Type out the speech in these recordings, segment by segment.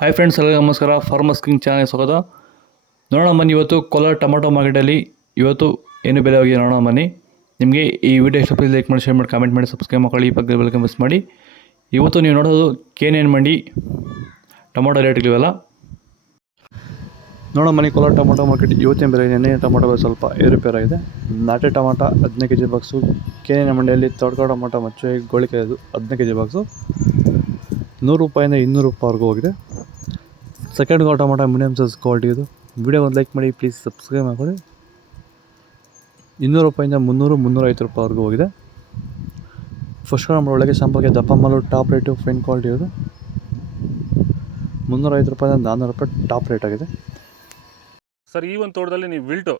Hi friends, ಎಲ್ಲರಿಗೂ ನಮಸ್ಕಾರ. Farmers king channel ಸ್ವಾಗತ. ನೋಡೋಣ ಬನ್ನಿ, ಇವತ್ತು ಕೋಲಾರ ಟೊಮಾಟೊ ಮಾರ್ಕೆಟಲ್ಲಿ ಇವತ್ತು ಏನು ಬೆಲೆ ಹೋಗಿದೆ ನೋಡೋಣ ಬನ್ನಿ. ನಿಮಗೆ ಈ ವಿಡಿಯೋ ಇಷ್ಟ ಲೈಕ್ ಮಾಡಿ, ಶೇರ್ ಮಾಡಿ, ಕಾಮೆಂಟ್ ಮಾಡಿ, ಸಬ್ಸ್ಕ್ರೈಬ್ ಮಾಡಿ, ಈ ಪಕ್ಕದ ಬೆಲ್ ಮಿಸ್ ಮಾಡಿ. ಇವತ್ತು ನೀವು ನೋಡೋದು KNN ಮಂಡಿ ಟೊಮಾಟೊ ರೇಟ್ಗಳಿವೆಲ್ಲ ನೋಡೋಣ ಬನ್ನಿ. ಕೋಲಾರ ಟೊಮಾಟೊ ಮಾರ್ಕೆಟ್ ಇವತ್ತಿನ ಬೆಲೆ ನೆನ್ನೆ ಟೊಮಾಟೊ ಬೆಲೆ ಸ್ವಲ್ಪ ಏರುಪೇರಾಗಿದೆ. ನಾಟಿ ಟೊಮಾಟೊ 15 kg ಬಾಕ್ಸು. KNN ಮಂಡಿಯಲ್ಲಿ ತಡ್ಕೋ ಟೊಮಾಟೊ ಮಚ್ಚೆ ಗೋಳಿಕೆ ಅದು 15 kg ಬಾಕ್ಸು ₹100 200 ರೂಪಾಯಿವರೆಗೂ ಹೋಗಿದೆ. Second tomato medium size quality ಇದು. ವಿಡಿಯೋ ಒಂದು ಲೈಕ್ ಮಾಡಿ, ಪ್ಲೀಸ್ ಸಬ್ಸ್ಕ್ರೈಬ್ ಮಾಡ್ಕೊಳ್ಳಿ. ₹200 300 350 ರೂಪಾಯಿವರೆಗೂ ಹೋಗಿದೆ. ಫಸ್ಟ್ ಟೊಮಾಟೊ ಒಳಗೆ ಶಾಂಪಲ್ಗೆ ದಪ್ಪ ಮಾಲು ಟಾಪ್ ರೇಟು ಫೈನ್ ಕ್ವಾಲಿಟಿ ಇದು. ₹350 400 ರೂಪಾಯಿ ಟಾಪ್ ರೇಟ್ ಆಗಿದೆ. ಸರ್, ಈ ಒಂದು ತೋಟದಲ್ಲಿ ನೀವು ವಿಲ್ಟು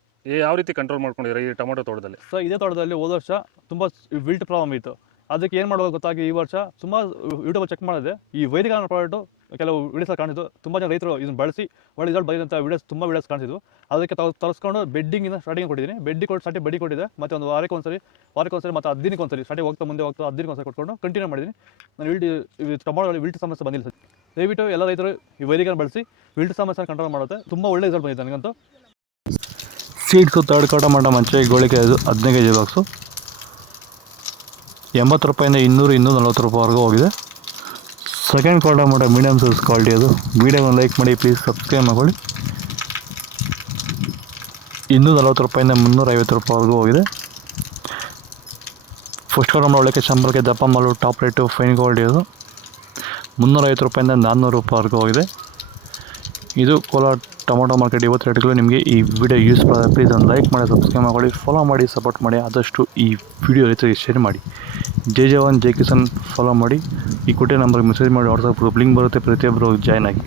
ಯಾವ ರೀತಿ ಕಂಟ್ರೋಲ್ ಮಾಡ್ಕೊಂಡಿದ್ದೀರಾ ಈ ಟೊಮಾಟೊ ತೋಟದಲ್ಲಿ? ಸರ್, ಇದೇ ತೋಟದಲ್ಲಿ ಹೋದ ವರ್ಷ ತುಂಬ ವಿಲ್ಟ್ ಪ್ರಾಬ್ಲಮ್ ಇತ್ತು. ಅದಕ್ಕೆ ಏನು ಮಾಡೋದು ಗೊತ್ತಾಗಿ ಈ ವರ್ಷ ಸುಮಾರು ಯೂಟ್ಯೂಬಲ್ಲಿ ಚೆಕ್ ಮಾಡಿದೆ. ಈ ವೈದಿಕ ಪ್ರಾಡಕ್ಟು ಕೆಲವು ವೀಡಿಯೋಸ್ ಕಾಣಿಸಿದ್ದು. ತುಂಬ ಜನ ರೈತರು ಇದನ್ನು ಬಳಸಿ ಒಳ್ಳೆ ರಿಸಲ್ಟ್ ಬಂದಿದ್ದಂಥ ವೀಡಿಯೋಸ್ ಕಾಣಿಸಿದ್ವು. ಅದಕ್ಕೆ ತರಿಸ್ಕೊಂಡು ಬೆಡ್ಡಿಂಗಿಂದ ಸ್ಟಾರ್ಟಿಂಗ್ ಕೊಟ್ಟಿದ್ದೀನಿ. ಸ್ಟಾರ್ಟಿಂಗ್ ಬಡ್ಡಿ ಕೊಟ್ಟಿದೆ. ಮತ್ತು ಒಂದು ವಾರಕ್ಕೆ ಒಂದ್ಸರಿ ಮತ್ತು 10 ದಿನಕ್ಕೆ ಒಂದ್ಸರಿ ಸ್ಟಾರ್ಟಿಂಗ್ ಹೋಗ್ತಾ 10 ದಿನಕ್ಕೆ ಒಂದ್ಸರಿ ಕೊಟ್ಕೊಂಡು ಕಂಟಿನ್ಯೂ ಮಾಡಿದ್ದೀನಿ. ನಾನು ಟೊಮಾಟೋದಲ್ಲಿ ವಿಲ್ಟ್ ಸಮಸ್ಯೆ ಬಂದಿಲ್ಲ ಸರ್. ದಯವಿಟ್ಟು ಎಲ್ಲ ರೈತರು ಈ ವೈದಿಕನ ಬಳಸಿ ವಿಲ್ಟ್ ಸಮಸ್ಯೆ ಕಂಟ್ರೋಲ್ ಮಾಡುತ್ತೆ. ತುಂಬ ಒಳ್ಳೆ ರಿಸಲ್ಟ್ ಬಂದಿದೆ ನನಗಂತೂ. ಸೀಡ್ಸು ತಡ್ಕೋ ಟೊಮಾಟೊ ಮಚ್ಚೆ ಗೋಳಿಕೆ ಅದು 15 kg ಬಾಕ್ಸು ₹80 200 240 ರೂಪಾಯಿವರೆಗೂ ಹೋಗಿದೆ. Second tomato medium size quality ಅದು. ವಿಡಿಯೋ ಒಂದು ಲೈಕ್ ಮಾಡಿ, ಪ್ಲೀಸ್ ಸಬ್ಸ್ಕ್ರೈಬ್ ಮಾಡ್ಕೊಳ್ಳಿ. ₹240 350 ರೂಪಾಯಿವರೆಗೂ ಹೋಗಿದೆ. ಫಸ್ಟ್ ಟೊಮಾಟೊ ಒಳಗೆ ಶಾಂಪಲ್ಗೆ ದಪ್ಪ ಮಾಲು ಟಾಪ್ ರೇಟು ಫೈನ್ ಕ್ವಾಲಿಟಿ ಅದು. ₹350 400 ರೂಪಾಯಿವರೆಗೂ ಹೋಗಿದೆ. ಇದು ಕೋಲಾರ ಟೊಮಾಟೊ ಮಾರ್ಕೆಟ್ ಇವತ್ತು ರೇಟ್ಗಳು. ನಿಮಗೆ ಈ ವಿಡಿಯೋ ಯೂಸ್ ಮಾಡಿದ್ರೆ ಪ್ಲೀಸ್ ಒಂದು ಲೈಕ್ ಮಾಡಿ, ಸಬ್ಸ್ಕ್ರೈಬ್ ಮಾಡಿ, ಫಾಲೋ ಮಾಡಿ, ಸಪೋರ್ಟ್ ಮಾಡಿ. ಆದಷ್ಟು ಈ ವಿಡಿಯೋ ರೈತರಿಗೆ ಶೇರ್ ಮಾಡಿ. ಜೈ ಜವಾನ್ ಜೈ ಕಿಸಾನ್ ಫಾಲೋ ಮಾಡಿ. ಈ ಕೊಟ್ಟೆ ನಂಬರ್ಗೆ ಮೆಸೇಜ್ ಮಾಡಿ. ವಾಟ್ಸಪ್ ಗ್ರೂಪ್ ಲಿಂಕ್ ಬರುತ್ತೆ, ಪ್ರತಿಯೊಬ್ಬರು ಜಾಯ್ನ್ ಆಗಿ.